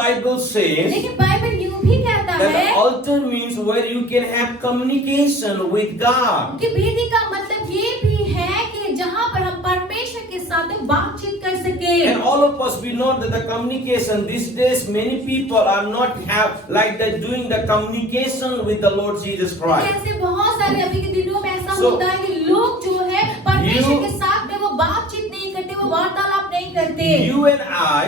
Bible says लेकिन Bible यूं भी कहता that है the altar means where you can have communication with God. कि वेदी का मतलब ये भी है कि जहां पर हम परमेश्वर के साथ बातचीत कर सके। And all of us, we know that the communication these days, many people are not have like that doing the communication with the Lord Jesus Christ. ऐसे बहुत सारे अभी के दिनों में ऐसा So, होता है कि लोग जो है परमेश्वर you- के साथ में वो बातचीत नहीं करते, वो वार्तालाप नहीं करते। You and I,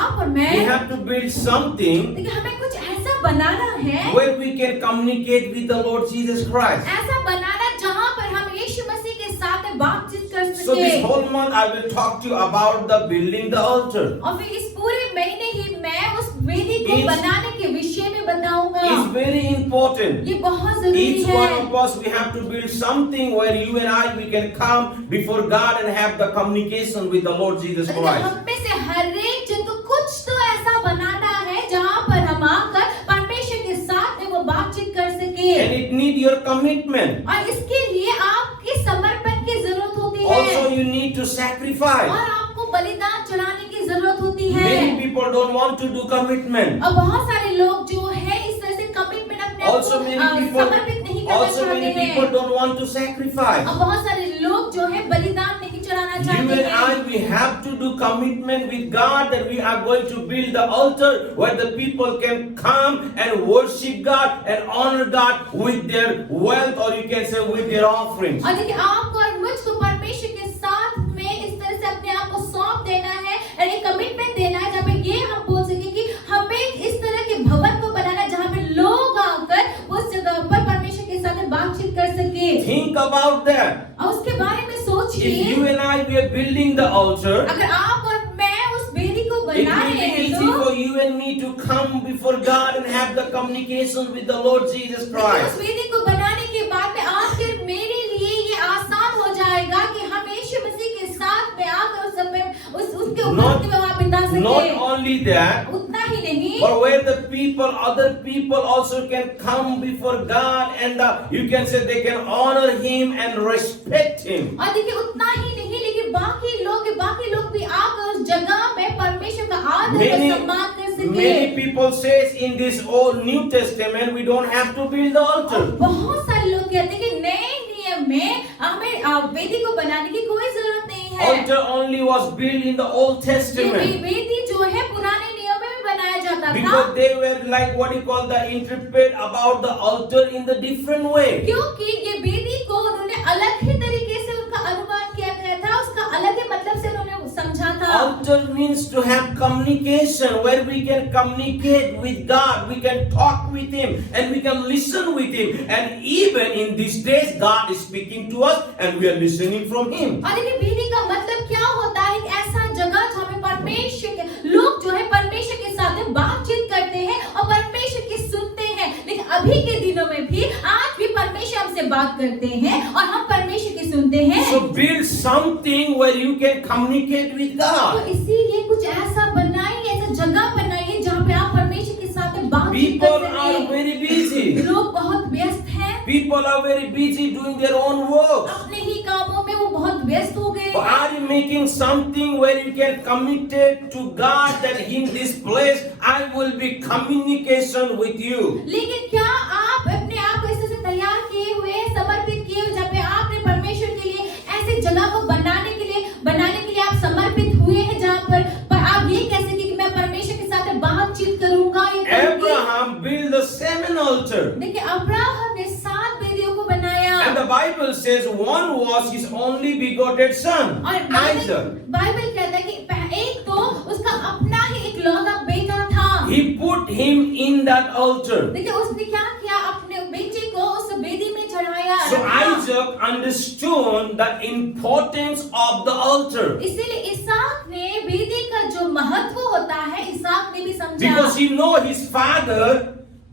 आप और we मैं, have to build something लेकिन हमें कुछ ऐसा बनाना है, where we can communicate with the Lord Jesus Christ. ऐसा बनाना जहां पर हम यीशु मसीह के साथ में बातचीत कर So this सके। whole month I will talk to you about the building the altar. और फिर इस पूरे महीने ही मैं उस वेदी को It's- बनाने के विषय में बताऊंगा। It's very important. ये बहुत जरूरी Each है। one of us, we have to build something where you and I, we can come before God and have the communication with the Lord Jesus Christ. हम में से हर एक जन को कुछ तो ऐसा बनाना है जहां पर हम आकर परमेश्वर के साथ में वो बातचीत कर सके। And it need your commitment. और इसके लिए आपके समर्पण की जरूरत होती Also, है you need to sacrifice. और आपको बलिदान चढ़ाने की जरूरत होती है। Many people don't want to do commitment. और बहुत सारे लोग जो है इस तरह से कमिटमेंट अपने आप Also, को many people, समर्पित नहीं करना also चाहते many हैं। people don't want to sacrifice. और बहुत सारे लोग जो है बलिदान नहीं चढ़ाना You चाहते and I, हैं। we have to do commitment with God that we are going to build the altar where the people can come and worship God and honor God with their wealth, or you can say with their offerings. और देखिए आपको और मुझको परमेश्वर के साथ में इस तरह से अपने आप को सौंप देना है और एक कमिटमेंट देना है जहाँ पे ये हम बोल सके कि हमें इस तरह के भवन को बनाना है जहाँ पे लोग आकर उस जगह पर परमेश्वर के साथ बातचीत कर सके। Think about that. और उसके बारे में If सोचिए, you and I, we are building the altar, अगर आप और मैं उस वेदी को it बना will रहे be हैं easy तो for you and me to come before God and have the communication with the Lord Jesus लेकिन उस Christ. वेदी को बनाने के बाद में आपके मेरे लिए ये आसान हो जाएगा कि हम यीशु मसीह के साथ में आकर उस समय उसके ऊपर की वहाँ बिता Not सके। only that, उतना ही नहीं, but where the people, other people also can come before God and you can say they can honor Him and respect Him. और देखिए उतना ही नहीं, लेकिन बाकी लोग भी आकर उस जगह में परमेश्वर का आदर Many, और सम्मान कर सके। many people says in this Old New Testament we don't have to build the और altar. बहुत सारे लोग कहते हैं कि नए नियम में हमें वेदी को बनाने की कोई जरूरत नहीं है। Altar only was built in the Old ये Testament वेदी जो है पुराने नियम में भी बनाया जाता था, because they were like what you call the interpret about the altar in the different way. क्योंकि ये वेदी को उन्होंने अलग ही तरीके से उनका अनुवाद किया गया था, उसका अलग ही मतलब से उन्होंने समझा था। Altar means to have communication where we can communicate with God, we can talk with Him, and we can listen with Him. And even in these days, God is speaking to us, and we are listening from Him. और देखिए वेदी का मतलब क्या होता है? एक ऐसा जगह जहाँ पे परमेश्वर के लोग जो है परमेश्वर के साथ में बातचीत करते हैं और परमेश्वर की सुनते हैं। लेकिन अभी के दिनों में भी आज भी परमेश्वर हमसे बात करते हैं और हम परमेश्वर की सुनते हैं। So build something where you can communicate with तो God. इसीलिए कुछ ऐसा बनाइए, ऐसा जगह बनाइए जहाँ पे आप परमेश्वर के साथ में बातचीत People कर are सकें। very busy. लोग बहुत व्यस्त हैं, People are very busy doing their own work. अपने ही कामों में वो बहुत व्यस्त हो गए But हैं। are you making something where you can commit it to God that in this place I will be communication with you? लेकिन क्या आप अपने आप को इस तरह से तैयार किए हुए हैं, समर्पित किए हुए, जब पे आपने परमेश्वर के लिए ऐसी जगह को बनाने के लिए आप समर्पित हुए हैं जहाँ पर आप ये कह सके कि मैं परमेश्वर के साथ बातचीत करूंगा, ये करूंगी। Abraham built the seven altar. देखिए अब्राहम ने 7 वेदियों को बनाया And the Bible says one was his only begotten son, और Isaac. बाइबल कहता है कि एक तो उसका अपना ही इकलौता बेटा था। He put him in that altar. देखिए उसने क्या किया, अपने बेटे को उस वेदी में चढ़ाया। So Isaac understood the importance of the altar इसीलिए इसहाक ने वेदी का जो महत्व होता है, इसहाक ने भी समझा। because he know his father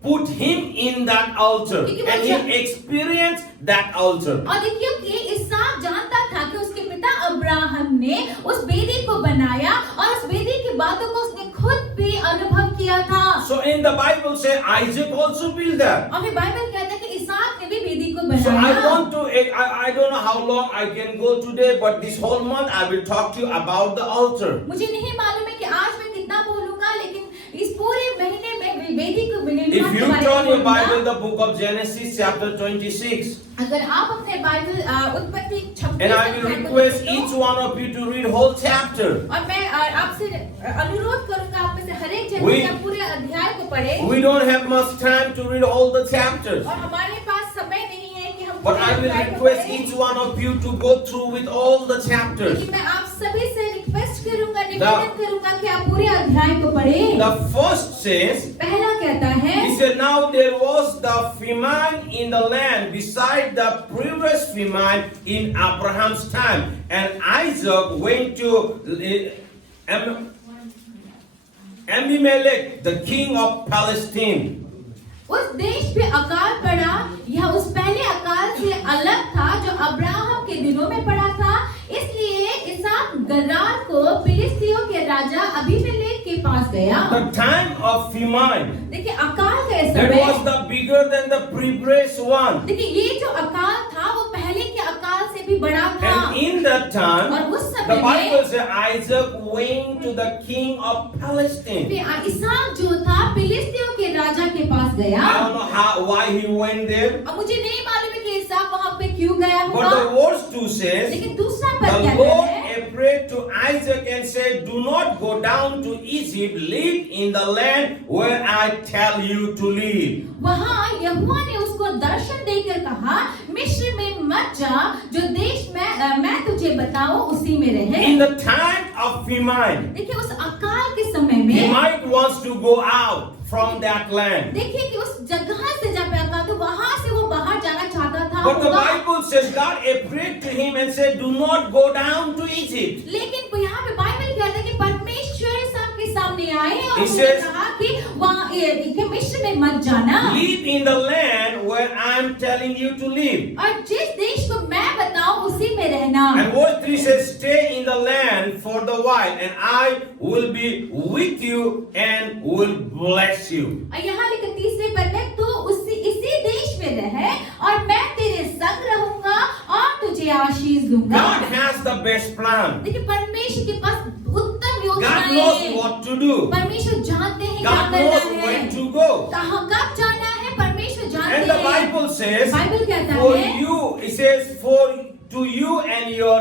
put him in that altar and he experienced that altar. और देखिए कि इसहाक जानता था कि उसके पिता अब्राहम ने उस वेदी को बनाया और उस वेदी की बातों को उसने खुद भी अनुभव किया था। So in the Bible say Isaac also built that. और फिर बाइबल कहता है कि इसहाक ने भी वेदी को So I बनाया। want to, I don't know how long I can go today, but this whole month I will talk to you about the altar. मुझे नहीं मालूम है कि आज मैं कितना बोलूंगा, लेकिन इस पूरे वेदी को If निर्माण you के बारे turn में your Bible, बोलूंगा, the book of Genesis, chapter 26, अगर आप अपने बाइबल उत्पत्ति 26 and I will अध्याय को request देखें, each one of you to read whole chapter. और मैं आपसे अनुरोध करूंगा आप में से हर एक जन We- का पूरे अध्याय को पढ़े, We don't have much time to read all the chapters, और हमारे पास समय नहीं है कि हम but पूरे I will अध्याय को request पढ़ें। each one of you to go through with all the chapters. लेकिन मैं आप सभी से रिक्वेस्ट करूंगा, निवेदन करूंगा कि आप पूरे अध्याय को पढ़ें। The first says, पहला कहता है, he said, now there was the famine in the land beside the previous famine in Abraham's time, and Isaac went to Abimelech, the king of Palestine. उस देश पे अकाल पड़ा, यह उस पहले अकाल से अलग था जो अब्राहम के दिनों में पड़ा था। इसलिए इसहाक गरार को फिलिस्तियों के राजा अबीमेलेक के पास गया। The time of famine, देखिए अकाल का that was समय, the bigger than the previous one. देखिए ये जो अकाल था वो पहले के अकाल से भी बड़ा था। And in that time, और उस the समय Bible में says Isaac went to the king of Palestine. इसहाक जो था फिलिस्तियों के राजा के पास गया। I don't know why he went there, अब मुझे नहीं मालूम है कि इसहाक वहाँ पे क्यों गया but होगा, the verse 2 says, लेकिन दूसरा पद the कहता Lord है, appeared to Isaac and said, do not go down to Egypt, live in the land where I tell you to live. वहाँ यहोवा ने उसको दर्शन देकर कहा, मिस्र में मत जा, जो देश में मैं तुझे बताऊं उसी में रहे। In the time of famine, देखिए उस अकाल के समय he में, might wants to go out from that land. देखिए कि उस जगह से जब अकाल तो वहाँ से वो बाहर जाना चाहता था But the होगा। Bible says God appeared to him and said, do not go down to Egypt. लेकिन यहाँ पे बाइबल कहता है कि परमेश्वर इसहाक के सामने आए और He उसने says- कहा कि वहाँ कि मिस्र में मत जाना, Live in the land where I am telling you to live. और जिस देश को मैं बताऊं उसी में रहना। And verse 3 says, stay in the land for the while, and I will be with you and will bless you. और यहाँ लिखा तीसरे पद में, तो इसी देश में रहे और मैं तेरे संग रहूंगा और तुझे आशीष दूंगा। God has the best plan. देखिए परमेश्वर के पास उत्तम God योजनाएं knows हैं। what to do. परमेश्वर जानते हैं क्या God करना knows है, when to go. कहाँ कब जाना है, परमेश्वर And जानते the हैं। Bible says, बाइबल कहता for है, you, it says, for to you and your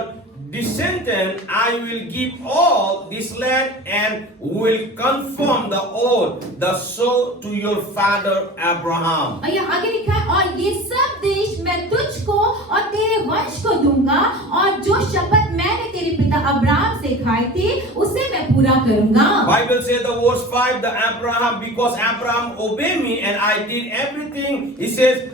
descendant I will give all this land and will confirm the oath, the soul to your father Abraham. और यहाँ आगे लिखा है, और ये सब देश मैं तुझको और तेरे वंश को दूंगा, और जो शपथ मैंने तेरे पिता अब्राहम से खाई थी उसे मैं पूरा करूंगा। Bible says the verse 5, the Abraham, because Abraham obeyed me and I did everything, he says,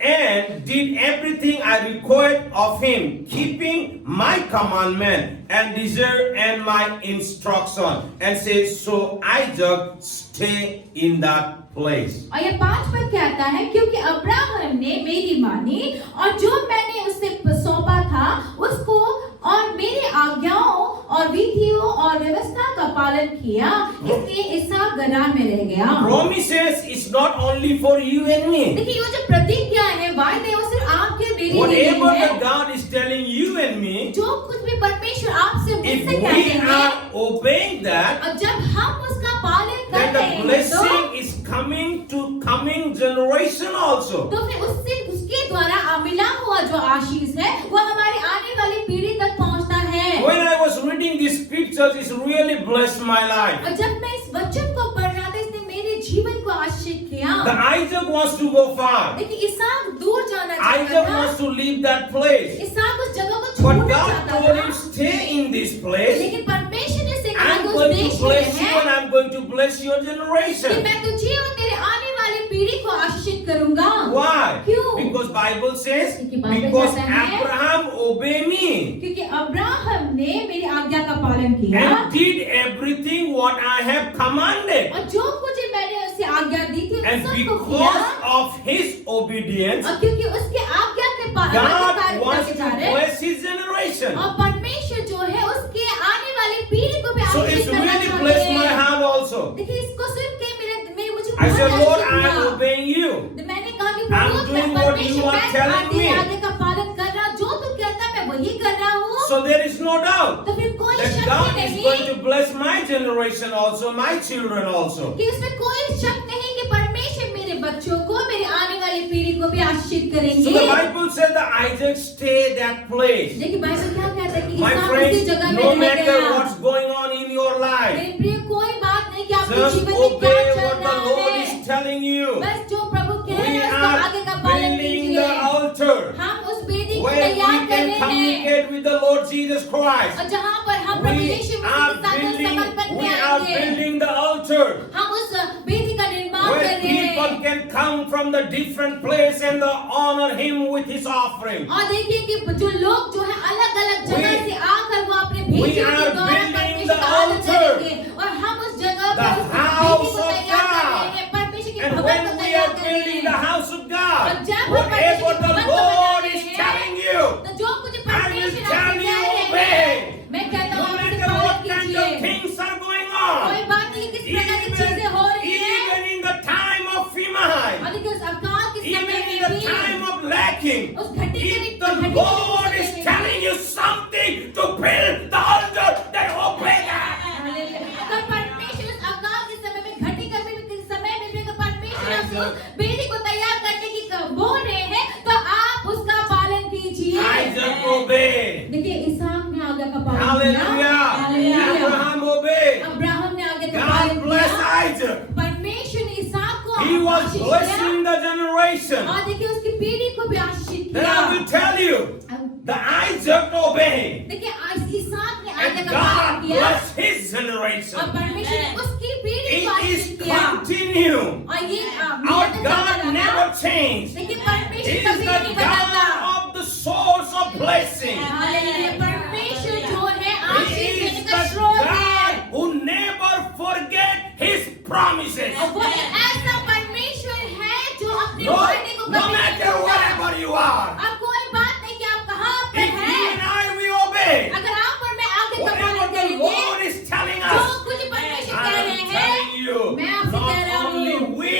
and did everything I required of him, keeping my commandment and desire and my instruction. And says, so Isaac stay in that place. और ये 5 पद कहता है, क्योंकि Abraham ने मेरी मानी और जो मैंने उससे सौंपा था उसको और मेरी आज्ञाओं और विधियों और व्यवस्था का पालन किया, इसलिए इसहाक गरार में रह गया। Promises is not only for you and me. देखिए ये जो प्रतिज्ञा है, वायदे वो सिर्फ आपके मेरे लिए Whatever नहीं that है। God is telling you and me, जो कुछ भी परमेश्वर आपसे if मुझसे we कहते हैं, are obeying that, और जब हम उसका पालन कर then रहे the हैं blessing is coming to coming generation also. तो फिर उसके द्वारा मिला हुआ जो आशीष है वो हमारी आने वाली पीढ़ी तक पहुंचता है। When I was reading these scriptures, it's really blessed my life. और जब मैं इस वचन को पढ़ रहा था, इसने मेरे जीवन को आशीष किया। The Isaac wants to go far. लेकिन इसहाक दूर जाना Isaac चाहता था, wants to leave that place. इसहाक उस जगह को But छोड़ना God चाहता told him, था, stay in this place. लेकिन परमेश्वर ने उसे कहा I'm कि उस going देश to में bless you and रहे, I'm going to bless your कि generation. मैं तुझे और तेरे आने वाली पीढ़ी को आशीषित करूंगा। Why? क्यों? Because Bible says, क्योंकि बाइबल because कहता है, Abraham obeyed me क्योंकि अब्राहम ने मेरी आज्ञा का पालन किया and did everything what I have commanded. और जो कुछ मैंने उसे आज्ञा दी थी उस And सबको किया। because of his obedience, और क्योंकि उसके आज्ञा के God wants to कारण bless his generation. और परमेश्वर जो है उसके आने वाली पीढ़ी को भी So आशीष it's करना really blessed my चाहिए। heart also. देखिए इसको सुन के मेरे मुझे I बहुत said, Lord, Ashish I am हुआ। obeying you. तो मैंने कहा कि I'm प्रभु doing मैं what you परमेश्वर are telling तेरे me. आज्ञा का पालन कर रहा हूँ, जो तू कहता है मैं वही कर रहा हूँ। So there is no doubt तो फिर कोई that शक God is नहीं going to bless my generation also, my children also. कि इसमें कोई शक नहीं कि बच्चों को, मेरी आने वाली पीढ़ी को भी आशीषित So करेंगे। the Bible says that Isaac stayed that place. देखिए बाइबल क्या कहता है कि My इसहाक उसी friends, जगह में no रह matter गया। what's going on in your life, मेरे प्रिय कोई बात नहीं कि आपके just जीवन में क्या obey चल what the रहा Lord है, is telling you. बस जो प्रभु कह रहे We हैं उसका आगे का are पालन building कीजिए। the altar हम उस वेदी को where तैयार we कर can रहे हैं communicate with the Lord Jesus Christ. और जहाँ पर हम प्रभु We यीशु मसीह are के साथ समर्पण we में are आएंगे। building the altar हम उस वेदी का निर्माण कर where रहे people हैं can come from the different place and honor Him with His offering. और देखिए कि जो लोग जो है अलग अलग जगह We- से आकर वो अपने we भेंट के are द्वारा building परमेश्वर the का आदर altar, करेंगे और हम उस जगह the पर उस house वेदी को of तैयार कर God. रहे हैं, परमेश्वर के And भवन when को we तैयार are कर रहे building the हैं। house of God, और जब हम whatever परमेश्वर के the भवन को Lord बना is रहे हैं, telling you, तो जो कुछ I will परमेश्वर tell आपको you कह रहे obey. हैं, मैं कहता No हूँ उसे matter पालन what kind कीजिए। of things are going कोई on, बात नहीं किस प्रकार की चीजें हो रही हैं, even in the time of famine, और देखिए उस अकाल के even समय in में the भी time of lacking, उस घटी के if the Lord is telling you something to build the altar, then obey that. अगर परमेश्वर उस अकाल के समय में घटी के समय में भी अगर परमेश्वर आपको उस वेदी को तैयार करने की बोल रहे हैं तो आप उसका पालन कीजिए। Isaac obeyed. देखिए इसहाक ने आज्ञा का पालन Hallelujah. किया। Abraham obeyed. अब्राहम ने आज्ञा का God पालन blessed किया। Isaac. परमेश्वर ने इसहाक को He was आशीष दिया blessing the generation. और देखिए उसकी पीढ़ी को भी आशीष Then किया। I will tell you, the Isaac obeyed. देखिए इसहाक ने आज्ञा And का पालन God किया blessed his और generation. परमेश्वर ने उसकी पीढ़ी को It आशीष is किया। continue. और ये Our God never changed. देखिए He परमेश्वर is कभी the नहीं बदलता। God of the source of blessing. Hallelujah, परमेश्वर जो है He आशीष is देने the का स्रोत है God who never forget his promises. और वो ऐसा परमेश्वर है जो अपने No, वादे को no कभी नहीं matter भूलता। wherever you are, अब कोई बात नहीं कि आप कहाँ पे if you हैं, and I will obey अगर आप और मैं आगे का whatever पालन the करेंगे, Lord is telling जो us, कुछ परमेश्वर I कह am रहे telling हैं, you, मैं आपसे कह रहा not only हूँ, we,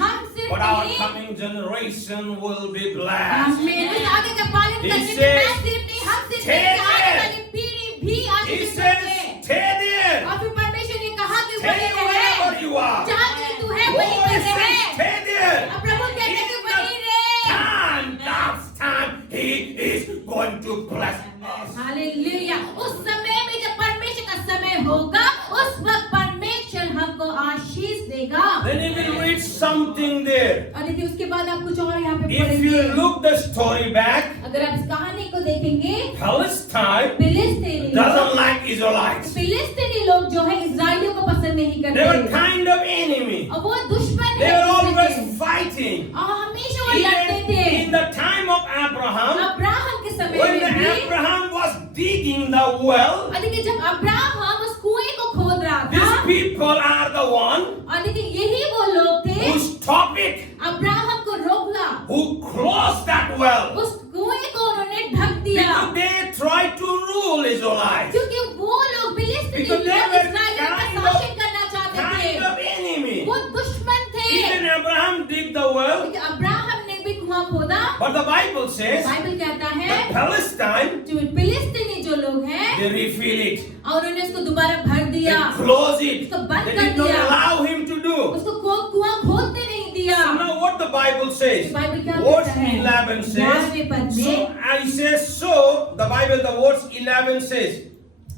हम सिर्फ but our नहीं, coming generation will be blessed. हमें उस आगे का पालन He करने में says, मैं सिर्फ नहीं, हम सिर्फ stay नहीं, आगे there. वाली पीढ़ी भी He आशीष says, होंगे। stay there. और फिर परमेश्वर ने कहा कि Stay वही रहे, wherever you are. जहाँ कहीं तू है वहीं Lord पर says, रहे। stay there. और प्रभु कहते हैं कि वहीं रहे। Time, that's time. He is going to bless us. Hallelujah, उस समय में जब परमेश्वर का समय होगा उस वक्त परमेश्वर हमको आशीष देगा। Then you will read something there. और देखिए उसके बाद आप कुछ और यहाँ पे If you पढ़ेंगे। look the story back, अगर आप इस कहानी को देखेंगे, Palestine फिलिस्तीनी doesn't लोग, like Israelites. फिलिस्तीनी लोग जो है इजराइलियों को पसंद नहीं They were करते kind of enemy. और वो दुश्मन They है were दूसरे always के। fighting. और हमेशा वो लड़ते Even थे। in the time of Abraham, Abraham के समय when में भी, Abraham was digging the well, और देखिए जब अब्राहम उस कुएं को खोद रहा these था, people are the one और देखिए यही वो लोग थे who stopped it, अब्राहम को रोकला, who closed that well. उस कुएं को उन्होंने ढक दिया Because they tried to rule Israelites. क्योंकि वो लोग फिलिस्तीनी Because they लोग were इस्राएलियों का kind शासन करना चाहते Kind थे। of enemy. वो दुश्मन थे। Even Abraham dig the well, क्योंकि अब्राहम ने भी कुआं खोदा। but the Bible says Bible कहता है that Palestine, जो फिलिस्तीनी जो लोग हैं they refill it, और उन्होंने उसको दोबारा भर they दिया, close it. उसको बंद They कर did not दिया, allow him to do. उसको कुआं खोदने नहीं दिया। So now what the Bible says, Bible क्या verse कहता है? 11 says, 11वें पद में, so and he says, so the Bible, the verse 11 says,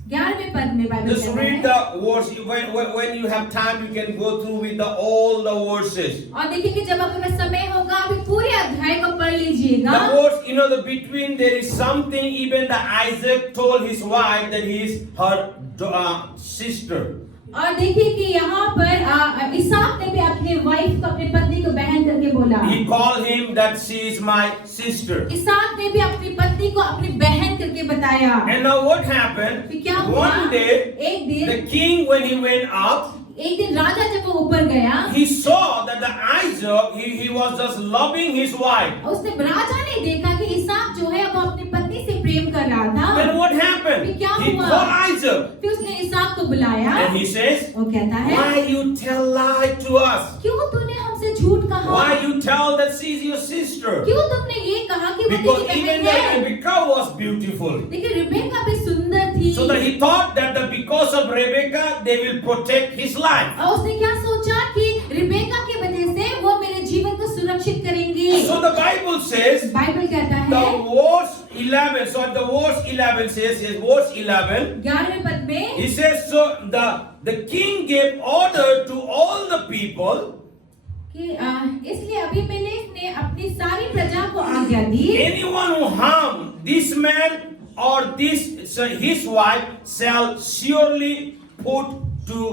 11वें पद में बाइबल just कहता read है। the verse. When you have time, you can go through with all the verses. और देखिए कि जब आपके पास समय होगा आप पूरे अध्याय को पढ़ The लीजिएगा। words, the between there is something. Even the Isaac told his wife that he is her sister. और देखिए कि यहाँ पर इसहाक ने भी अपने वाइफ को, अपनी पत्नी को बहन करके बोला। He called him that she is my sister. इसहाक ने भी अपनी पत्नी को अपनी बहन करके बताया। And now what happened? फिर क्या हुआ? One day, एक दिन the king, when he went up, एक दिन राजा जब वो ऊपर गया, he saw that the Isaac, he was just loving his wife. उसने राजा ने देखा कि इसहाक जो है वो अपनी पत्नी से प्रेम कर रहा था। Then what happened? फिर क्या He हुआ? called Isaac. फिर उसने इसहाक को बुलाया। And he says, वो कहता है, why you tell lie to us? क्यों तूने हमसे झूठ कहा? Why you tell that she is your sister? क्यों तुमने ये कहा कि वो Because तेरी even बहन है? though Rebecca was beautiful. लेकिन रिबेका भी सुंदर थी। So that he thought that because of Rebecca, they will protect his life. और उसने क्या सोचा कि रिबेका की वजह से वो मेरे जीवन सुरक्षित करेंगे। So the Bible says, Bible कहता the है verse 11, so the verse 11 says, yes, verse 11, 11वें पद में he says, so the king gave order to all the people, कि इसलिए अबीमेलेक ने अपनी सारी प्रजा को आज्ञा दी, anyone who harm this man or this his wife shall surely put to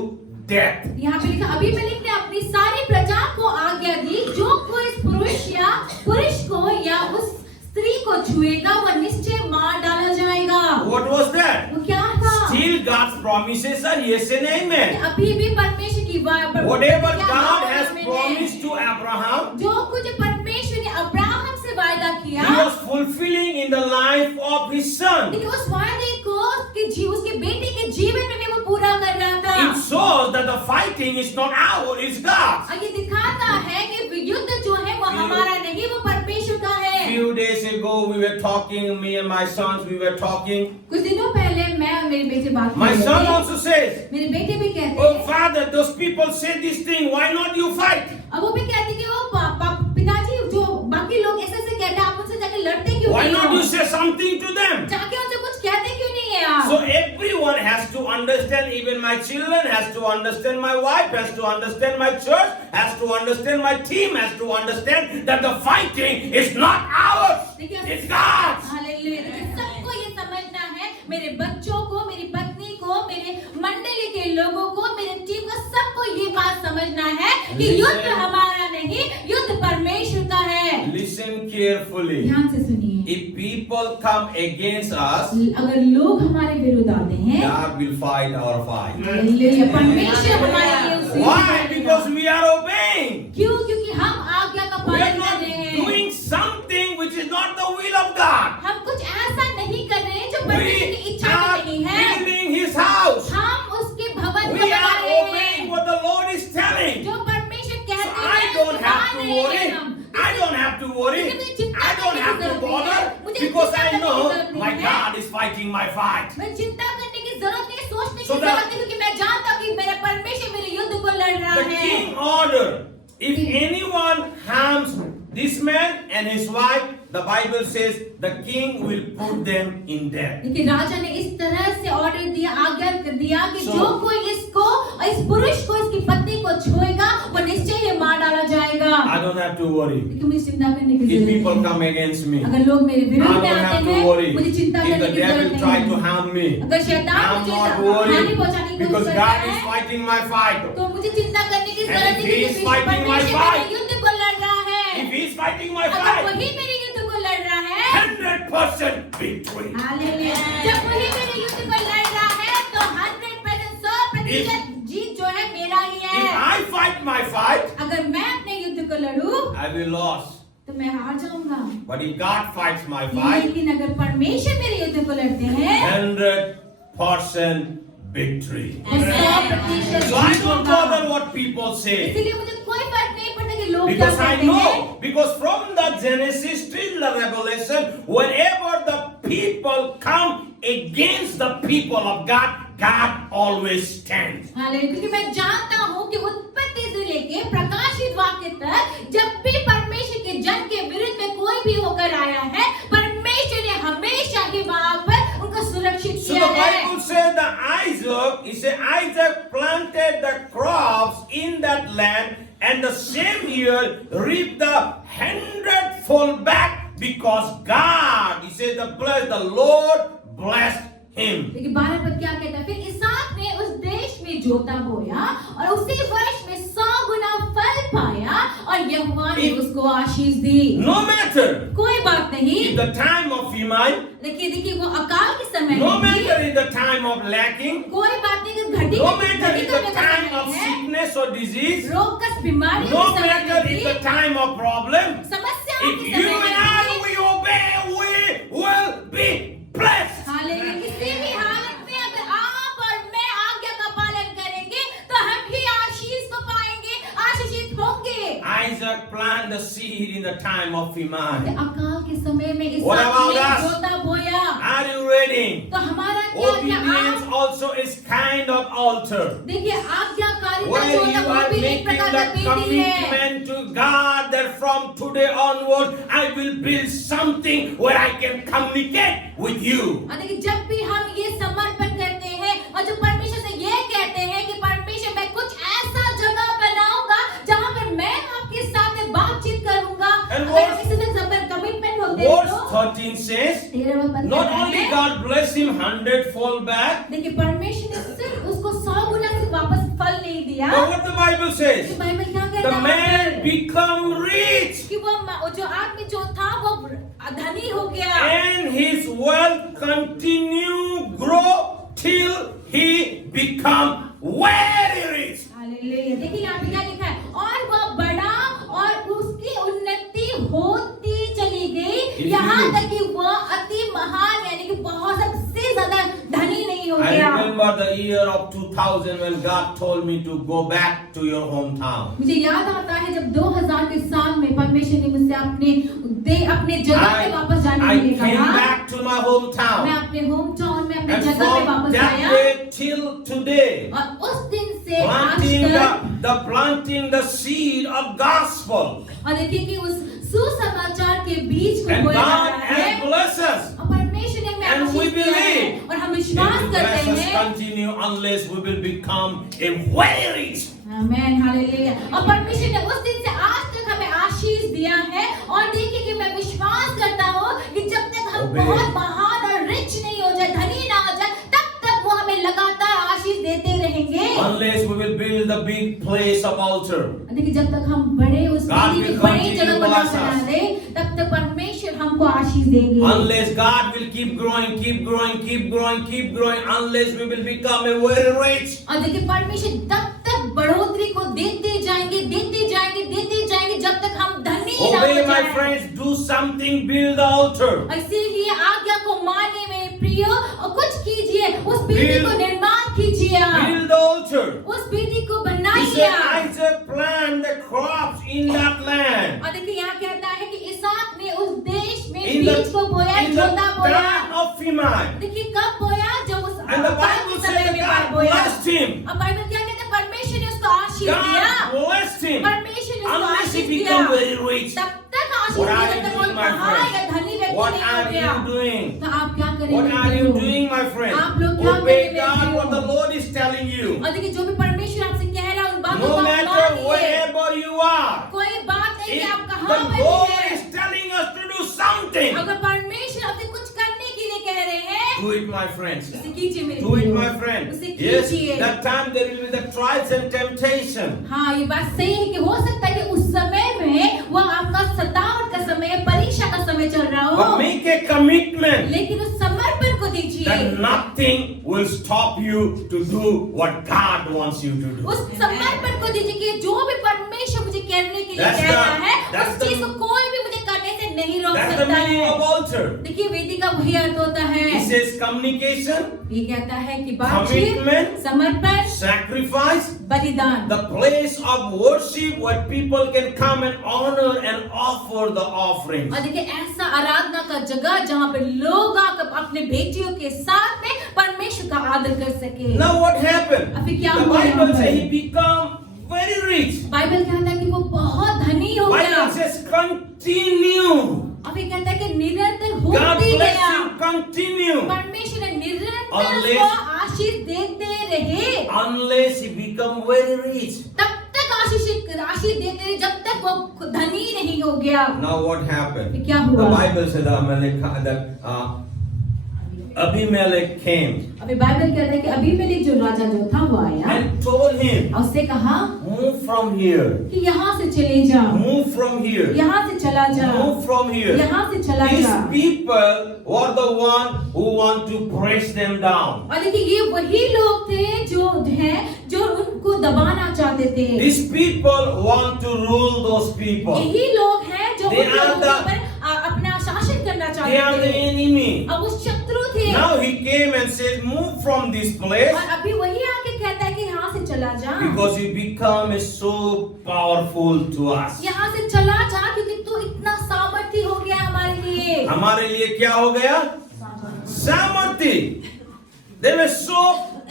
death. यहाँ पे लिखा अबीमेलेक ने अपनी सारी प्रजा को आज्ञा दी, जो कोई इस पुरुष को या उस स्त्री को छुएगा वह निश्चय मार डाला जाएगा। What was that? वो क्या था? Still God's promises are yes and amen. अभी भी परमेश्वर की Whatever God has promised to Abraham, जो कुछ परमेश्वर ने अब्राहम से वायदा किया, he was fulfilling in the life of his son. लेकिन उस वायदे को उसके बेटे के जीवन में भी वो पूरा कर रहा था। It shows that the fighting is not ours, it's God's. और ये दिखाता है कि युद्ध जो है वो हमारा नहीं, वो परमेश्वर का है। Few days ago we were talking, me and my sons, we were talking. कुछ दिनों पहले मैं और मेरे बेटे बात कर My रहे son थे। also says, मेरे बेटे भी कहते oh हैं, father, those people say this thing, why not you fight? अब वो भी कहते हैं कि वो पिताजी जो बाकी लोग ऐसे कहते हैं, आप उनसे जाके लड़ते क्यों Why नहीं not हो? you say something to them? जाके उनसे कुछ कहते क्यों नहीं है आप? So everyone has to understand, even my children has to understand, my wife has to understand, my church has to understand, my team has to understand that the fighting is not ours, it's God's. Hallelujah. लेकिन सबको ये समझना है, मेरे बच्चों को, मेरी पत्नी को, मेरे मंडली के लोगों को, मेरे टीम को, सबको ये बात समझना है कि युद्ध हमारा नहीं, युद्ध परमेश्वर का है। Listen carefully. ध्यान से सुनिए। If people come against us, अगर लोग हमारे विरुद्ध आते हैं, God will fight our fight. Hallelujah, परमेश्वर हमारे लिए उसे Why? Because we are obeying. क्यों? क्योंकि हम आज्ञा का We are पालन कर not रहे हैं। doing something which is not the will of God. हम कुछ ऐसा नहीं कर रहे हैं जो We परमेश्वर की इच्छा are में नहीं है। building His house. हम उसके भवन को We बना are रहे obeying हैं। what the Lord is telling. जो परमेश्वर So कहते I हैं, don't उसको have मान to रहे worry. हैं हम। I don't have to worry. I don't have to bother because I know my God is fighting my fight. मैं चिंता करने की जरूरत नहीं, सोचने की So जरूरत नहीं, क्योंकि मैं जानता हूँ कि मेरा परमेश्वर मेरे युद्ध को लड़ रहा The है। king ordered, if anyone harms this man and his wife, the Bible says the king will put them in death. लेकिन राजा ने इस तरह से ऑर्डर दिया, आज्ञा दिया कि So- जो कोई इसको और इस पुरुष को, इसकी पत्नी को छुएगा वो निश्चय ही मार डाला जाएगा। I don't have to worry. लेकिन मुझे चिंता करने की If जरूरत people नहीं। come against me, अगर लोग मेरे I विरुद्ध don't में have आते to हैं, worry. मुझे चिंता If करने the की devil जरूरत try to नहीं। harm me, अगर शैतान I'm मुझे not हानि worried पहुंचाने की because कोशिश करता God is है, fighting my fight. तो मुझे चिंता करने की And जरूरत if नहीं, he is क्योंकि fighting my परमेश्वर fight, मेरे युद्ध को लड़ रहा है। If he is fighting my अगर fight, वही मेरे युद्ध को लड़ रहा है, 100% victory. हालेलुया। जब वही मेरे युद्ध को लड़ रहा है, तो 100% 100% जीत जो है मेरा ही If है। I fight my fight, अगर मैं अपने युद्ध को लड़ूं, I will lose. तो मैं हार जाऊंगा। But if God fights my fight, लेकिन अगर परमेश्वर मेरे युद्ध को लड़ते हैं, 100% victory. तो 100% So I जीत don't होगा। bother what people say. इसलिए मुझे कोई फर्क नहीं पड़ता कि लोग क्या Because I कहते हैं। know, because from the Genesis till the Revelation, whenever the people come against the people of God, God always stands. Hallelujah. क्योंकि मैं जानता हूँ कि उत्पत्ति से लेके प्रकाशित वाक्य तक जब भी परमेश्वर के जन के विरुद्ध में कोई भी होकर आया है, परमेश्वर ने हमेशा ही वहां पर उनको सुरक्षित So the किया है। Bible says that Isaac planted the crops in that land, and the same year reaped the 100-fold back because God, he says, the Lord blessed him. लेकिन 12 पद क्या कहता है? फिर इसहाक ने उस देश में जोता बोया और उसी वर्ष में 100 गुना फल पाया और यहोवा ने उसको आशीष दी। No matter कोई बात नहीं। in the time of famine, देखिए वो अकाल के समय no में भी, matter in the time of lacking, कोई बात नहीं कि घटी no matter in करने the का time समय of है, sickness or disease, रोग कष्ट बीमारी no के समय matter में in the भी, time of problem, समस्याओं if के you समय and I में भी, we obey, we will be blessed. Hallelujah. किसी भी हालत में अगर आप और मैं आज्ञा का पालन करेंगे तो हम भी आशीष को पाएंगे, आशीषित होंगे। Isaac have planted the seed in the time of famine. अकाल के समय में What about इसहाक us? ने जोता बोया, Are you ready? तो हमारा क्या Obedience also is kind of altar. देखिए आज्ञाकारिता Where जो you है वो are भी एक making प्रकार का the विधि है। commitment to God that from today onward I will build something where I can communicate with you. और देखिए जब भी हम ये समर्पण करते हैं और जो परमेश्वर से ये कहते हैं कि परमेश्वर मैं कुछ ऐसा जगह बनाऊंगा जहां पर मैं आपके साथ बातचीत करूंगा, And अगर किसी से कमिटमेंट होते हैं Verse तो 13 says, 13वां पद not कहता only है, God bless him 100-fold back, देखिए परमेश्वर ने सिर्फ उसको 100 गुना से वापस फल नहीं दिया। but what the Bible कि says, बाइबल क्या कहता the है man become rich कि वो जो आदमी जो था वो धनी हो गया and his wealth continue grow till he become very rich. Hallelujah. देखिए यहाँ पे क्या लिखा है, और वह बढ़ा और उसकी उन्नति होती चली गई, यहाँ तक कि वह अति महान यानी कि बहुत सबसे ज्यादा धनी नहीं हो I गया। remember the year of 2000 when God told me to go back to your hometown. मुझे याद आता है जब 2000 के साल में परमेश्वर ने मुझसे अपने जगह पे वापस जाने I के लिए came कहा। back to my मैं hometown. अपने होम टाउन में अपने And जगह पे from वापस that आया day till today, और उस दिन से आज planting तक planting the seed of gospel. और देखिए कि उस सुसमाचार के बीज को And बोया जा God रहा है has blessed us. और परमेश्वर ने हमें And we आशीष दिया है believe और हम It विश्वास will करते bless us हैं। continue unless we will become a very rich. Amen hallelujah. और परमेश्वर ने उस दिन से आज तक हमें आशीष दिया है और देखिए कि मैं विश्वास करता हूँ कि जब तक हम Obey. बहुत महान और रिच नहीं हो जाए, धनी ना हो जाए, तब तक वो हमें लगातार आशीष देते रहेंगे। Unless we will build the big place of altar. देखिए जब तक हम बड़े उस God विधि की will बड़ी continue जगह to बना bless us. दे, तब तक परमेश्वर हमको आशीष देंगे। Unless God will keep growing, keep growing, keep growing, keep growing, unless we will become a very rich. और देखिए परमेश्वर तब तक बढ़ोतरी को देते जाएंगे, देते जाएंगे, देते जाएंगे जब तक हम धनी ना हो Obey my जाएं। friends, do something, build the altar. इसीलिए आज्ञा को मानिए मेरे प्रियो और कुछ कीजिए, उस विधि Build- को निर्माण कीजिए, Build the altar. उस विधि को He बनाइए। said, Isaac plant the crops in that land. और देखिए यहाँ कहता है कि इसहाक ने उस देश में In the, बीज को बोया, in the जोता बोया। time of famine. देखिए कब बोया, जब उस And the अकाल Bible के says समय that में God बोया। blessed him. और बाइबल क्या कहता है, परमेश्वर ने उसको आशीष दिया, God blessed him. परमेश्वर ने उसको Unless he आशीष दिया। become very rich. तब तक आशीष What दिया are जब you तक वो doing, my महान या friends? धनी व्यक्ति What नहीं हो are गया। you doing? तो आप क्या करेंगे? What are you doing, my friend? आप लोग क्या Obey करेंगे? God what the Lord is telling you. और देखिए जो भी परमेश्वर आपसे कह रहा है उन बातों को No आप matter मानिए। wherever you are, कोई बात नहीं कि if आप कहाँ the पर Lord हैं। is telling us to do something, अगर परमेश्वर आपसे कुछ करने के लिए कह रहे हैं, do it, my friends. उसे कीजिए मेरे Do it, प्रियो। my friend. उसे Yes, कीजिए। that time there will be the trials and temptation. हाँ ये बात सही है कि हो सकता है कि उस समय में वो आपका सतावट का समय, परीक्षा का समय चल रहा But हो, make a commitment लेकिन उस समर्पण को दीजिए। that nothing will stop you to do what God wants you to do. उस समर्पण को दीजिए कि जो भी परमेश्वर मुझे करने के लिए That's कह the- रहा है, that's उस the- चीज को कोई भी मुझे करने से नहीं रोक That's the सकता meaning है। of altar. देखिए वेदी का वही अर्थ होता है। He says communication, ये कहता है कि बातचीत, Commitment, समर्पण, sacrifice, बलिदान। the place of worship where people can come and honor and offer the offerings. और देखिए ऐसा आराधना का जगह जहाँ पे लोग आकर अपने बेटियों के साथ में परमेश्वर का आदर कर सके। Now what happened? अभी क्या The हुआ यहाँ Bible पर? says he become very rich. Bible कहता है कि वो बहुत धनी हो गया। Bible says continue. अभी कहता है कि निरंतर God होते bless गया। him continue. परमेश्वर ने निरंतर Unless- उसको आशीष देते रहे, Unless he become very rich. तब तक आशीष देते रहे जब तक वो धनी नहीं हो गया। Now what happened? फिर क्या The हुआ? Bible said Abimelech came अभी बाइबल कहता है कि अबीमेलेक जो राजा जो था वो आया and told him, और उससे कहा move from here, कि यहाँ से चले जा, move from here, यहाँ से चला जा, move from here. यहाँ से चला These जा। people were the one who want to press them down. और देखिए ये वही लोग थे जो उनको दबाना चाहते थे। These people want to rule those people. यही लोग हैं जो They उन are लोगों the- पर अपना शासन करना They are the चाहते थे। enemy. अब वो शत्रु थे। Now he came and said, move from this place और अभी वही आके कहता है कि यहाँ से चला चला जा, because you become so powerful to us. यहाँ से चला जा, क्योंकि तू इतना सामर्थी हो गया हमारे लिए। हमारे लिए क्या हो गया? सामर्थी। They were so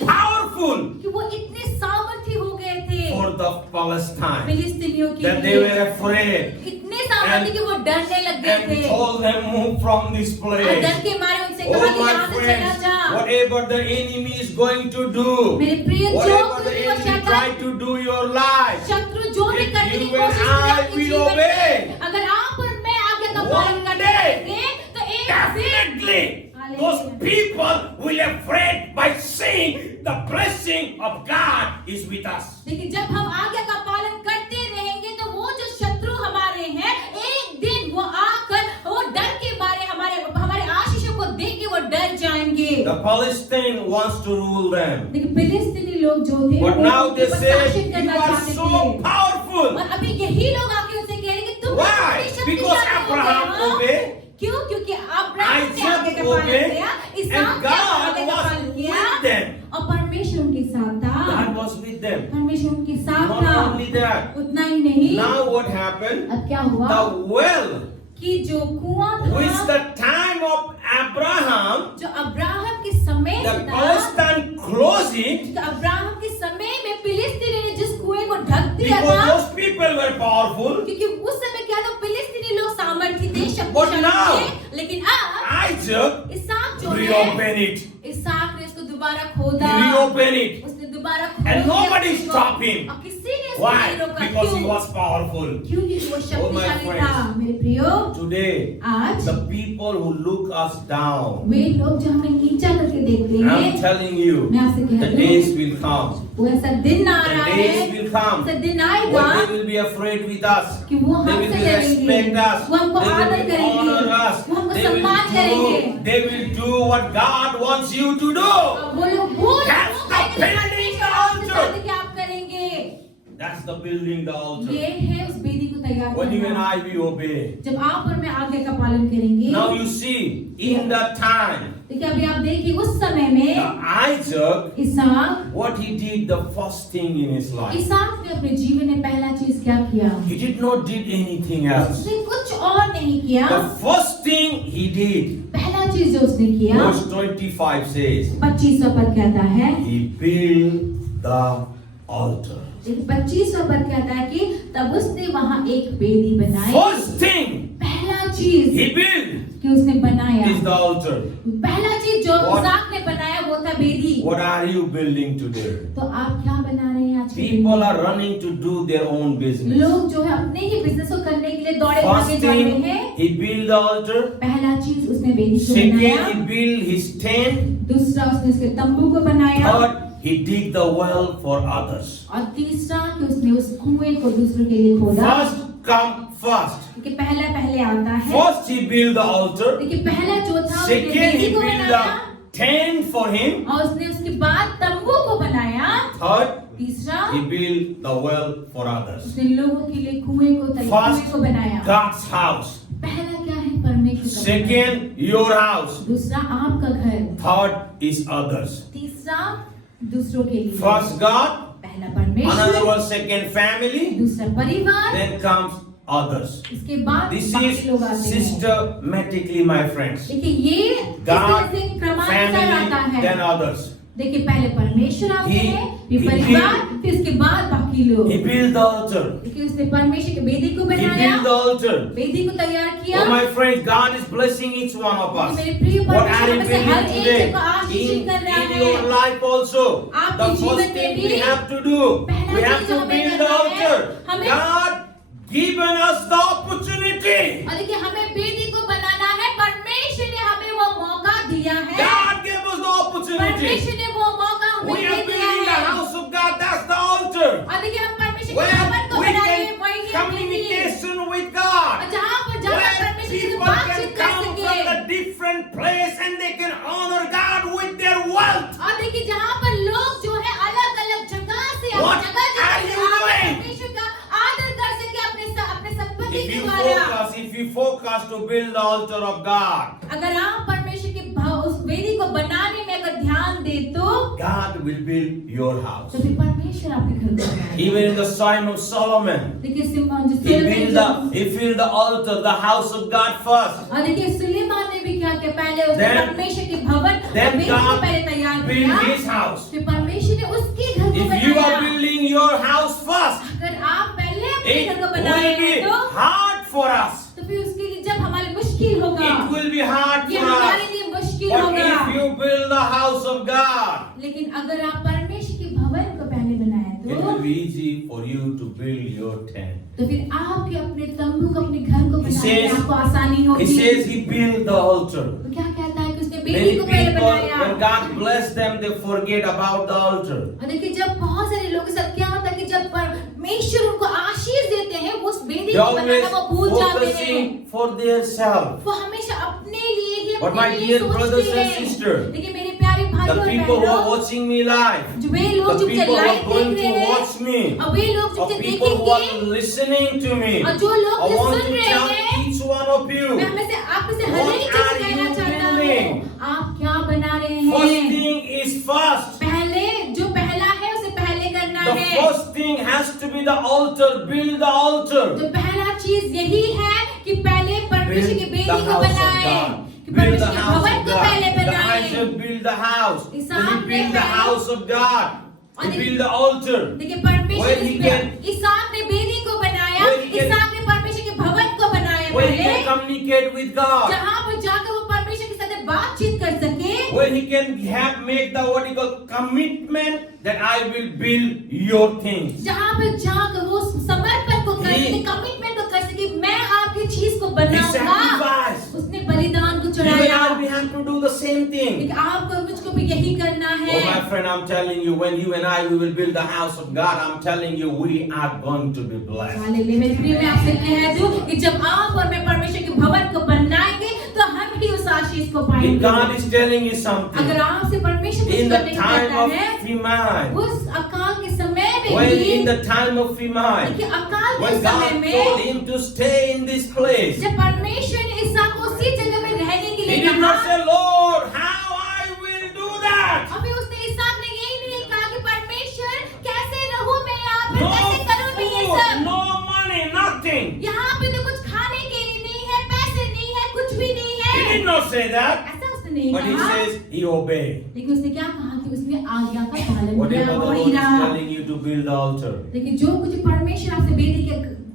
powerful कि वो इतने सामर्थी हो गए थे for the Palestine फिलिस्तीनियों के that they लिए, were afraid इतने सामर्थी कि वो डरने लग गए and थे told them move from this और place. डर के मारे उनसे Oh कहा कि my यहाँ से चला friends, जा। whatever the enemy is going to do, मेरे प्रिय, जो whatever the कुछ भी वो enemy शैतान- try to do your life, शत्रु जो भी if करने की you and कोशिश करे I आपके will जीवन obey, में, अगर आप और मैं आज्ञा का one पालन करते day, रहेंगे तो एक दिन definitely those people will afraid by seeing the blessing of God is with us. लेकिन जब हम आज्ञा का पालन करते रहेंगे तो वो जो शत्रु हमारे हैं, एक दिन वो आकर वो डर के मारे हमारे आशीषों को देख के वो डर जाएंगे। The Palestine wants to rule them, लेकिन फिलिस्तीनी लोग जो थे but वो now उनके they ऊपर say शासन you करना are चाहते so थे। powerful. और अभी यही लोग आके उनसे कह रहे हैं कि तुम Why? इतने Because शक्तिशाली हो Abraham गए हो। obeyed, क्यों? क्योंकि अब्राहम ने Isaac आज्ञा का पालन obeyed, किया, and इसहाक ने God आज्ञा का was पालन किया with them. और परमेश्वर उनके साथ था। God was with them. परमेश्वर उनके साथ Not था। only that, उतना ही नहीं, now what happened? अब क्या हुआ The well, कि जो कुआं which था, the time of Abraham, जो अब्राहम के समय the से था, Palestine closed it तो अब्राहम के समय में फिलिस्तीनी ने जिस कुएं को ढक दिया because था, those people were powerful. क्योंकि उस समय क्या था, फिलिस्तीनी लोग सामर्थी थे, But शक्तिशाली now, थे। लेकिन अब Isaac इसहाक जो है, reopened it. इसहाक ने इसको दोबारा He खोदा, reopened it. उसने दोबारा खोदा, And nobody stopped him. और किसी ने उसको Why? नहीं रोका। Because he क्यों? was powerful. क्योंकि वो Oh my शक्तिशाली friends. था। मेरे प्रियो, Today, आज the people who look us down, वे लोग जो हमें नीचा करके देखते I'm हैं, telling you, मैं आपसे कह the रही days हूँ, will come. वो ऐसा दिन आ The रहा days है, will come ऐसा दिन when आएगा they will be afraid with us. कि वो They will हमसे be डरेंगे, respect us. वो हमको They आदर will be करेंगे, honor us. वो हमको They सम्मान करेंगे। they will do what God wants you to do. वो लोग वो That's the building the altar. चाहते कि आप करेंगे। That's the building the ये altar. है उस वेदी को तैयार When you and करना। I we obey. जब आप और मैं आज्ञा का पालन करेंगे, Now you see, in that time, देखिए अभी आप देखिए उस समय में Isaac, Ishaq what he did, the first thing in his life, इसहाक ने अपने जीवन में पहला चीज क्या किया? he did not did anything else. उसने कुछ और नहीं किया। The first thing he did, पहला चीज जो उसने किया, verse 25 says, 25 पद कहता है, he built the altar. देखिए 25 पद कहता है कि तब उसने वहां एक वेदी बनाई। First thing पहला चीज he built कि उसने बनाया, is the altar. पहला चीज जो What- इसहाक ने बनाया वो था वेदी। What are you building today? तो आप क्या बना रहे हैं आज के दिन People में? are running to do their own business. लोग जो है अपने ही बिजनेस को करने के लिए दौड़े First भागे जा रहे thing, हैं। he built the altar. पहला चीज उसने वेदी को Second, बनाया, he built his tent. दूसरा उसने उसके तंबू को बनाया, Third, he dig the well for others. और तीसरा कि उसने उस कुएं को दूसरों के लिए खोदा। First come first. देखिए पहले आता है। First he built the altar. देखिए पहला जो था उसने Second वेदी he को built बनाया, the tent for him. और उसने उसके बाद तंबू को बनाया। Third, तीसरा he built the well for others. उसने लोगों के लिए कुएं को First, बनाया। God's house. पहला क्या है? परमेश्वर का घर। Second, your house. दूसरा आपका घर। Third is others. तीसरा दूसरों के लिए। First God, पहला another परमेश्वर, one, second family, दूसरा परिवार, then comes others. इसके बाद This बाकी लोग आते हैं। is systematically, my friends. देखिए ये इस God, तरह से क्रमानुसार आता family, then है। others. देखिए पहले परमेश्वर आते He- हैं, फिर he परिवार, फिर इसके बाद बाकी लोग। He built the altar. देखिए उसने परमेश्वर की वेदी को He बनाया, built the altar. वेदी को तैयार किया। Oh my friends, God is blessing each one of us. मेरे प्रिय What are परमेश्वर you में से हर building एक today? को आशीषित कर रहा In है। your life also. आपके The जीवन first में thing भी we have to do, पहला we have चीज to हमें build the करना है। altar. हमें- God given us the opportunity. और देखिए हमें वेदी को बनाना है, परमेश्वर ने हमें वो मौका दिया है। God gave us the opportunity. परमेश्वर ने वो मौका हमें We दे are दिया building the है। house of God. That's the altar. और देखिए हम परमेश्वर के Where भवन को we बना रहे can हैं, वही है वेदी। communication with God. और जहाँ पर जाकर Where परमेश्वर से people can बातचीत कर come सके। from a different place and they can honor God with their wealth. और देखिए जहाँ पर लोग जो है अलग-अलग जगह से What जगह are you आकर doing? परमेश्वर का आदर कर सके अपने संपत्ति If के you द्वारा। focus to build the altar of God, अगर आप परमेश्वर के उस वेदी को बनाने में अगर ध्यान दे तो God God will build your house. तो फिर परमेश्वर आपके घर को बनाएगा। Even in the time of Solomon, देखिए he built the altar, the house of God first. और देखिए सुलेमान ने भी क्या किया, पहले उसने Then- परमेश्वर के भवन और Then वेदी को God पहले तैयार built किया, his house. फिर परमेश्वर ने उसके घर को If you are बनाया। building your house first, अगर आप पहले अपने it घर को will बनाएंगे be तो hard for us. फिर उसके लिए जब हमारे मुश्किल होगा, It will be hard ये for हमारे us. लिए मुश्किल But होगा। if you build the house of God, लेकिन अगर आप परमेश्वर के भवन को पहले बनाए it तो will be easy for you to build your tent. तो फिर आपके अपने तंबू को, अपने घर को He बनाने says- में आपको आसानी He होगी। says he built the altar. तो क्या कहता है कि उसने Many बेदी को पहले people, बनाया। when God bless them, they forget about the altar. और देखिए जब बहुत सारे लोगों के साथ क्या होता है कि जब परमेश्वर उनको आशीष देते हैं, वो उस बेदी They को always बनाना वो भूल जाते हैं। focusing for their self. वो हमेशा अपने लिए ही But my अपने लिए dear brothers सोचते and हैं। sisters, लेकिन मेरे प्यारे भाइयों The और people who are बहनों, watching me live, जो वे लोग the जो people who live are going देख to रहे हैं, watch me, और वे लोग जो or people who देखेंगे, are listening to me, और जो लोग I जो want सुन to रहे tell हैं, each one of मैं you, हमें से आप में से हर What एक चीज are कहना you चाहता building? हूँ, आप क्या बना रहे first हैं। thing is first. पहले जो पहला है उसे पहले करना The है। first thing has to be the altar. Build the altar. तो पहला चीज यही है कि पहले परमेश्वर की Build बेदी the को house of बनाए, God. कि Build the परमेश्वर के house भवन of को पहले God. The बनाए। Isaac build the house. Then Ishaq he ने build the पहले- house of God. He और build the altar. देखिए Where परमेश्वर he can- इसहाक ने बेदी को बनाया, Where he can- इसहाक ने परमेश्वर के भवन को बनाया Where he पहले, can communicate with God. जहाँ पर जाकर वो परमेश्वर के साथ बातचीत कर सके, Where he can make the what you call commitment that I will build your things. जहाँ पर जाकर वो समर्पण को कर He- सके, कमिटमेंट को कर सके, मैं आपकी चीज को He बनाऊंगा। sacrificed. उसने बलिदान को You and चढ़ाया। I, we have to do the same thing. लेकिन आपको मुझको भी यही करना है। Oh my friend, I'm telling you, when you and I we will build the house of God, I'm telling you, we are going to be blessed. Hallelujah. मेरे प्रिय, मैं आपसे कह दूं कि जब आप और मैं परमेश्वर के भवन को बनाएंगे तो हम ही उस आशीष को If पाएंगे। God is telling you something, अगर आपसे परमेश्वर कुछ in the करने को time कहता of है, famine, उस अकाल के समय में when भी, in the time of famine, देखिए अकाल के when समय God में told him to stay in this place, जब परमेश्वर ने इसहाक को उसी जगह में रहने के he लिए did not कहा, say, Lord, how I will do that. अभी उसने इसहाक ने यही नहीं कहा कि परमेश्वर कैसे रहूं मैं यहाँ पर, No कैसे करूं मैं ये food, सब, no money, nothing. यहाँ पे तो कुछ खाने के लिए नहीं है, पैसे नहीं है, कुछ भी नहीं He है, did not say that, ऐसा उसने नहीं but he कहा। says he obeyed. लेकिन उसने क्या कहा कि उसने आज्ञा का पालन Whatever किया the और Lord ही is रहा। telling you to build the altar. लेकिन जो कुछ परमेश्वर आपसे बेदी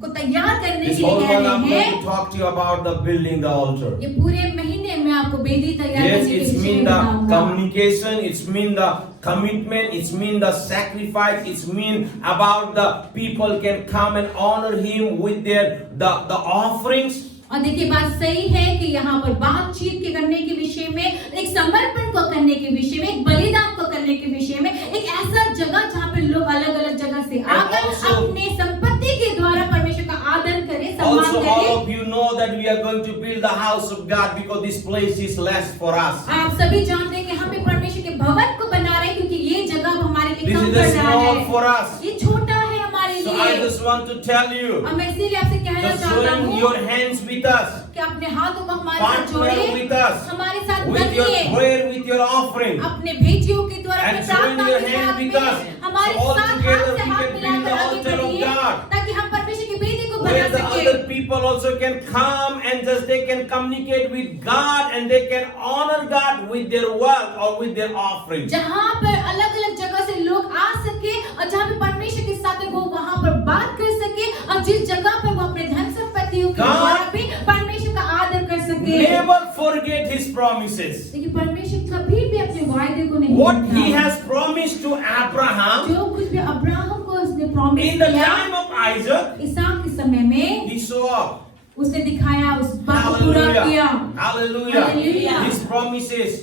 को तैयार करने This के लिए whole कह month I'm रहे going हैं, to talk to you about the building the altar. ये पूरे महीने में आपको बेदी तैयार Yes, करने के it's विषय mean में the बताऊंगा। communication, it's mean the commitment, it's mean the sacrifice, it's mean about the people can come and honor him with their the offerings. और देखिए बात सही है कि यहाँ पर बातचीत के करने के विषय में, एक समर्पण को करने के विषय में, एक बलिदान को करने के विषय में, एक ऐसा जगह जहाँ पे लोग अलग अलग जगह से आकर also- अपने संपत्ति के द्वारा परमेश्वर का आदर करें, सम्मान Also, all करें। of you know that we are going to build the house of God because this place is less for us. आप सभी जानते हैं कि हम भी परमेश्वर के भवन को बना रहे हैं क्योंकि ये जगह अब हमारे लिए This कम is पड़ the रहा small है, for us. ये छोटा है हमारे So I लिए। just want to tell you, और मैं इसीलिए आपसे कहना just चाहता join हूँ your hands with us, कि अपने हाथों को हमारे साथ partner जोड़िए, with us, हमारे साथ with your बनिए, prayer, with your offering. अपने भेजियों के द्वारा, And अपने join प्रार्थना your के hand साथ with में us. हमारे So all साथ together हाथ से we हाथ can build मिलाकर the आगे altar of बढ़िए, God. ताकि हम परमेश्वर की वेदी को बना Where the सके। other people also can come and just they can communicate with God and they can honor God with their wealth or with their offering. जहाँ पर अलग अलग जगह से लोग आ सके और जहाँ पे परमेश्वर के साथ वो वहाँ पर बात कर सके और जिस जगह पर वो अपने धन संपत्तियों के God- द्वारा भी परमेश्वर का आदर कर सके। Never forget his promises. लेकिन परमेश्वर कभी भी अपने वायदे को नहीं What भूलता। he has promised to Abraham जो कुछ भी अब्राहम को उसने प्रॉमिस in the किया, time of Isaac, इसहाक के समय में he saw up. उसने दिखाया, उस बात को पूरा किया। Hallelujah. Hallelujah. These promises,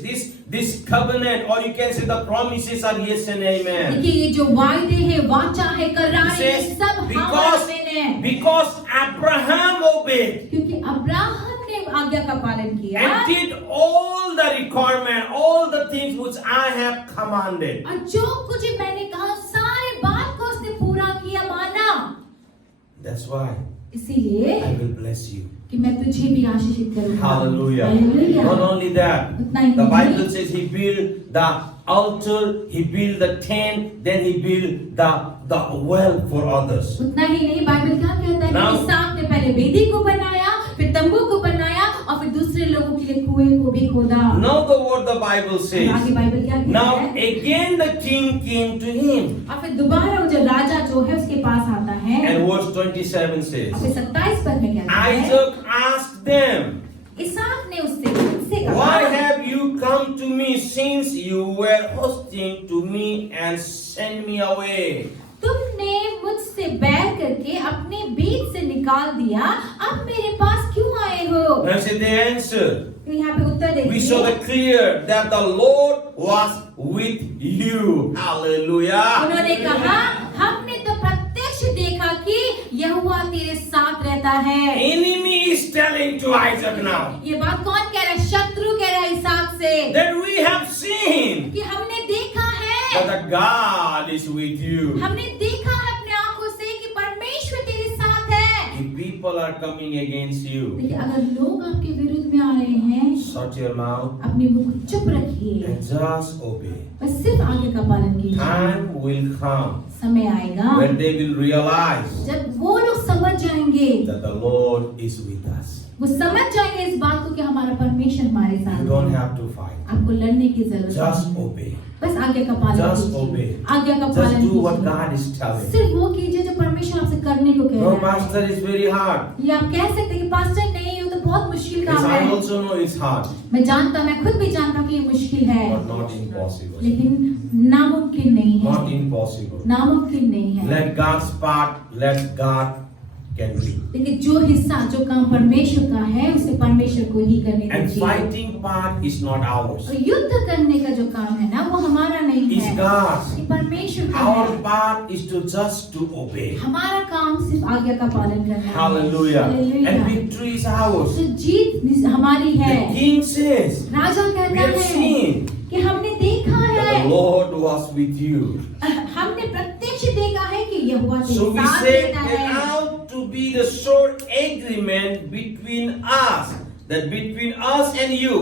this covenant, or you can say the promises are yes and amen. देखिए ये जो वायदे हैं, वाचा है, करार He है, ये says, सब हाँ और आमीन है। because Abraham obeyed क्योंकि अब्राहम ने आज्ञा का पालन किया and did all the requirement, all the things which I have commanded. और जो कुछ मैंने कहा सारे बात को उसने पूरा किया, माना। That's why इसीलिए I will bless you. कि मैं तुझे भी आशीषित करूंगा। Hallelujah. Hallelujah। Not only that, उतना ही the नहीं, Bible says he built the altar, he built the tent, then he built the well for others. उतना ही नहीं, बाइबल क्या कहता है Now- कि इसहाक ने पहले वेदी को बनाया, फिर तंबू को बनाया और फिर दूसरे लोगों के लिए कुएं को भी खोदा। Now the word the Bible और says. आगे बाइबल क्या कहता Now है? again the king came to him. और फिर दोबारा वो जो राजा जो है उसके पास आता है। And verse 27 और says, फिर 27 पद में कहता है, Isaac asked them, इसहाक ने उससे कहा, Why have you come to me since you were hosting to me and sent me away? तुमने मुझसे बैर करके अपने बीच से निकाल दिया, अब मेरे पास क्यों आए हो? And so they answered, तो यहाँ पे उत्तर We saw देखिए, the clear that the Lord was with you. Hallelujah. उन्होंने कहा, हमने तो प्रत्यक्ष देखा कि यहोवा तेरे साथ रहता है। Enemy is telling to Isaac now ये बात कौन कह रहा है? शत्रु कह रहा है इसहाक से that we have seen कि हमने देखा that है, the God is with you. हमने देखा है अपने आंखों से कि परमेश्वर तेरे साथ है। If people are coming against you, देखिए, अगर लोग आपके विरुद्ध में आ रहे हैं, shut your mouth अपनी मुख चुप रखिए, and just obey. बस सिर्फ आगे का पालन कीजिए। Time will come समय आएगा when they will realize जब वो लोग समझ जाएंगे, that the Lord is with us. वो समझ जाएंगे इस बात को कि हमारा परमेश्वर हमारे You साथ don't है। have to fight. आपको लड़ने की जरूरत Just नहीं है। obey. बस आगे का पालन Just कीजिए। obey. आगे का Just पालन do what कीजिए। God is telling. सिर्फ वो कीजिए जो परमेश्वर आपसे करने को कह No, रहा है। Pastor, it's very hard. ये आप कह सकते हैं कि पास्टर नहीं हो तो बहुत मुश्किल Yes, काम I है। also know it's hard, मैं जानता, मैं खुद भी जानता हूँ कि ये मुश्किल है, but not impossible. लेकिन नामुमकिन नहीं है। Not impossible. नामुमकिन नहीं है। Let God's part, let God can do. लेकिन जो हिस्सा, जो काम परमेश्वर का है, उसे परमेश्वर को ही करने And दीजिए। fighting part is not ours. और युद्ध करने का जो काम है ना, वो हमारा नहीं It's है, God's. ये परमेश्वर का Our है। part is to just to obey. हमारा काम सिर्फ आज्ञा का पालन करना है। Hallelujah. Hallelujah. And victory is ours. तो जीत हमारी है। The king says, Raja we कहता have है seen कि हमने देखा that है, the Lord was with you. हमने प्रत्यक्ष देखा है कि यहोवा तेरे So we साथ set रहता it है। out to be the short agreement between us, that between us and you,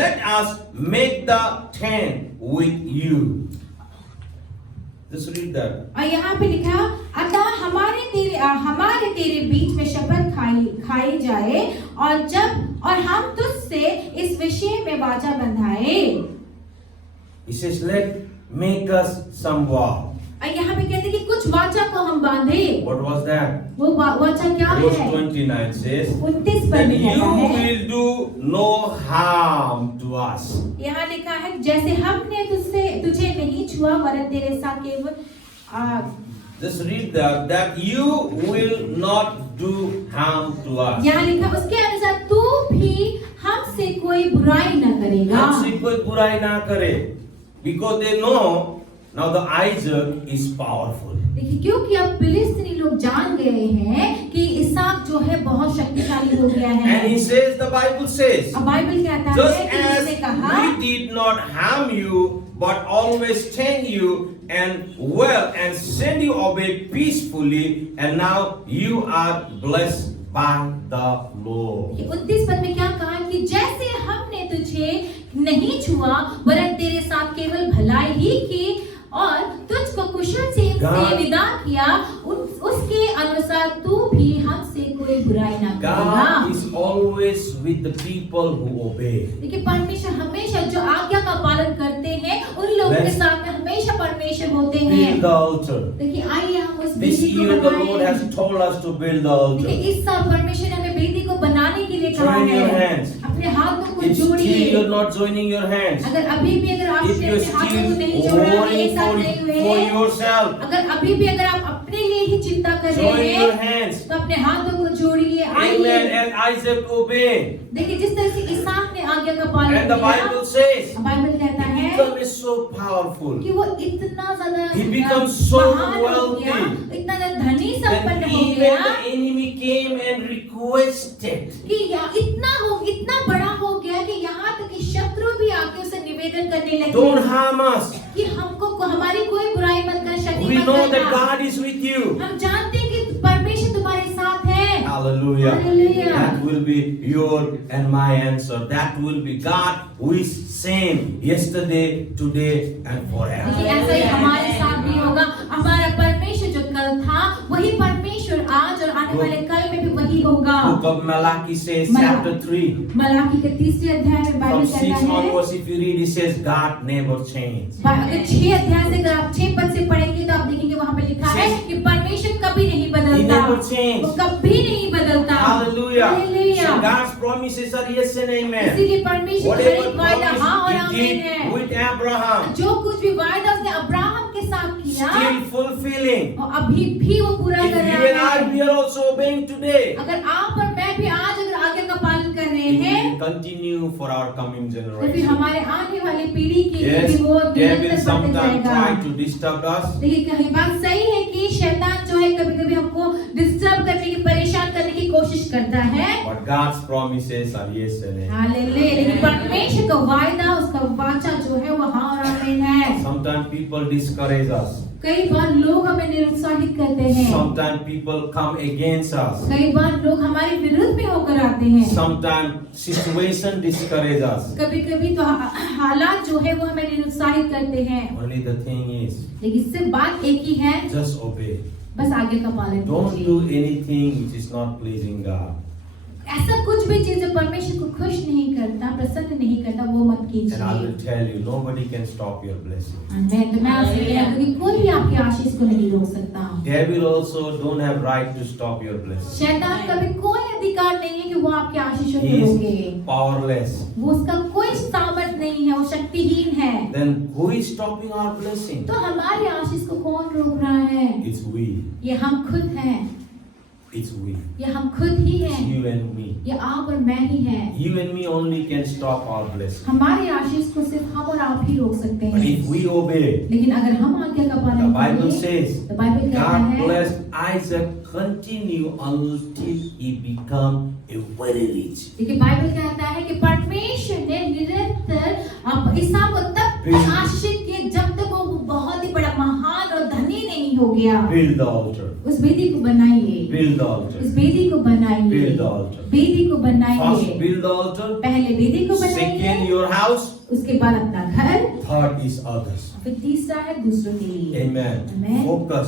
let us make the tent with you. Just read that. और यहाँ पे लिखा, अतः हमारे तेरे बीच में शपथ खाई जाए और हम तुझसे इस विषय में वाचा बंधाए। He says, let make us some vow. और यहाँ पे कहते हैं कि कुछ वाचा को हम बांधे। What was that? वो वाचा क्या Verse है? 29 says, 29 that पद में you कहता है, will do no harm to us. यहाँ लिखा है, जैसे हमने तुझे नहीं छुआ वरन तेरे साथ केवल Just read that you will not do harm to us. यहाँ लिखा, उसके अनुसार तू भी हमसे कोई बुराई न करेगा। हमसे कोई बुराई ना करे, because they know now the Isaac is powerful. देखिए, क्योंकि अब फिलिस्तीनी लोग जान गए हैं कि इसहाक जो है बहुत शक्तिशाली हो गया है। And he says, the Bible says, अब बाइबल कहता just है कि as उसने कहा, we did not harm you, but always tend you and well and send you away peacefully, and now you are blessed by the Lord. 29 पद में क्या कहा कि जैसे हमने तुझे नहीं छुआ वरन तेरे साथ केवल भलाई ही की और तुझको कुशल से विदा किया, उसके अनुसार तू भी हमसे कोई बुराई ना करेगा। God is always with the people who obey. देखिए, परमेश्वर हमेशा जो आज्ञा का पालन करते हैं उन लोगों के साथ में हमेशा परमेश्वर होते हैं। Build the altar. देखिए, आइए हम उस This वेदी को year the Lord बनाएं। has told us to build the altar. देखिए, इस साल परमेश्वर ने हमें वेदी को बनाने के लिए कहा Join your है। hands. अपने हाथों को If still जोड़िए। you're not joining your hands, अगर अभी भी अगर if आपने you're अपने हाथों still को नहीं जोड़ा है, worrying एक साथ नहीं हुए for हैं, yourself, अगर अभी भी अगर आप अपने लिए ही चिंता कर join रहे your हैं, hands. तो अपने हाथों को जोड़िए। Amen. आइए, And Isaac obeyed. देखिए जिस तरह से इसहाक ने आज्ञा का पालन And the किया, Bible says, बाइबल कहता he है became so powerful कि वो इतना ज्यादा He becomes so महान हो गया, wealthy इतना ज्यादा धनी that संपन्न हो even गया the enemy came and requested, कि इतना बड़ा हो गया कि यहाँ तक कि शत्रु भी आके उसे निवेदन करने लगे don't harm us. कि हमारी कोई बुराई मत कर, We मत know that करना। God is with you. हम जानते हैं कि परमेश्वर तुम्हारे साथ है। Hallelujah. Hallelujah. Hallelujah. That will be your and my answer. That will be God who is same yesterday, today and forever. देखिए ऐसा ही हमारे साथ भी होगा। हमारा परमेश्वर जो कल था वही परमेश्वर आज और आने वाले कल में भी वही होगा। Book of Malachi says, chapter 3, Malachi के 3 अध्याय में from बाइबल 6 कहता है, onwards, if you read, it says God never changed. अगर 6 अध्याय से अगर आप 6 पद से पढ़ेंगे तो आप देखेंगे वहाँ पे लिखा है कि परमेश्वर कभी नहीं He बदलता, never changed. वो कभी नहीं बदलता। Hallelujah. Hallelujah. So God's promises are yes and amen. इसीलिए परमेश्वर का हर Whatever एक वायदा हाँ और promise He आमीन did है। with Abraham, जो कुछ भी वायदा उसने अब्राहम के साथ किया still fulfilling. और अभी भी वो पूरा If कर you रहा and I, है। we are also obeying today, अगर आप और मैं भी आज अगर आज्ञा का पालन कर रहे it हैं will continue for our coming तो फिर generation. हमारे आने वाली पीढ़ी के लिए Yes, भी वो devil निरंतर बढ़ते sometimes जाएगा। try to disturb us. देखिए कहीं बात सही है कि शैतान जो है कभी-कभी हमको डिस्टर्ब करने की, परेशान करने की कोशिश करता है। But God's promises are yes and amen. Hallelujah. लेकिन परमेश्वर का वायदा, उसका वाचा जो है वो हाँ और आमीन है। Sometimes people discourage us. कई बार लोग हमें निरुत्साहित करते हैं। Sometimes people come against us. कई बार लोग हमारे विरुद्ध में होकर आते हैं। Sometimes situation discourage us. कभी-कभी तो हालात जो है वो हमें निरुत्साहित करते हैं। Only the thing is, लेकिन सिर्फ बात एक ही है, just obey. बस आगे का पालन Don't कीजिए। do anything which is not pleasing God. ऐसा कुछ भी चीज जो परमेश्वर को खुश नहीं करता, प्रसन्न नहीं करता, वो मत And I कीजिए। will tell you, nobody can stop your blessing. मैं आपसे कहता हूं कि कोई भी आपकी आशीष को नहीं रोक सकता। Devil also don't have right to stop your blessing. शैतान का भी कोई अधिकार नहीं है कि वो आपकी आशीषों He को is रोके। powerless. वो उसका कोई सामर्थ नहीं है, वो शक्तिहीन है। Then who is stopping our blessing? तो हमारी आशीष को कौन रोक रहा है? It's we. ये हम खुद हैं, It's we. ये हम खुद ही It's हैं, you and me. ये आप और मैं ही हैं। You and me only can stop our blessing. हमारी आशीष को सिर्फ हम और आप ही रोक सकते But हैं। if we obey, लेकिन अगर हम आज्ञा का the पालन Bible करें, says, तो बाइबल कहता God है blessed Isaac continue until he become a very rich. देखिए बाइबल कहता है कि परमेश्वर ने निरंतर इसहाक को तब Build- आशीषित किया जब तक वो बहुत ही बड़ा महान और धनी नहीं हो गया। Build the altar. उस वेदी को बनाइए, Build the altar. उस वेदी को बनाइए, Build the altar. वेदी को First, बनाइए। build the altar. पहले वेदी को Second, बनाइए, your house. उसके बाद अपना घर, Third is others. फिर तीसरा है दूसरों के लिए। Amen. Amen. Focus.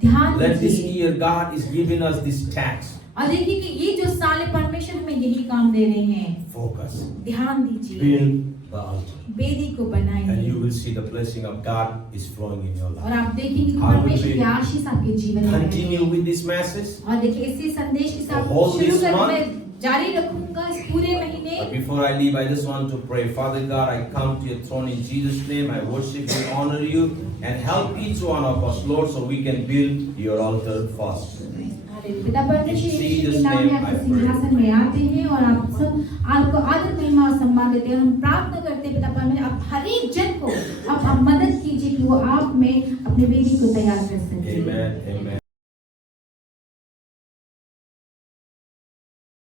ध्यान Let this दीजिए। year God is giving us this tax. और देखिए कि ये जो साले परमेश्वर हमें यही काम दे रहे हैं। Focus. ध्यान दीजिए, Build the altar. वेदी को And बनाइए you will see the blessing of God is flowing in your और life. आप देखेंगे कि I will परमेश्वर be- की आशीष आपके जीवन में Continue रहेगी। with this message. और देखिए इसी संदेश के साथ Hold शुरू this कर month. मैं जारी रखूंगा इस पूरे महीने। But before I leave, I just want to pray. Father God, I come to your throne in Jesus' name. I worship you, honor you, and help each one of us, Lord, so we can build your altar first. पिता परमेश्वर In यीशु के Jesus' नाम में name आपके I pray. सिंहासन में आते हैं और आप सब आपको आदर महिमा और सम्मान देते हैं। हम प्रार्थना करते हैं पिता परमेश्वर आप हर एक जन को आप मदद कीजिए कि वो आप में अपने बेटी को तैयार कर सके। Amen. Amen.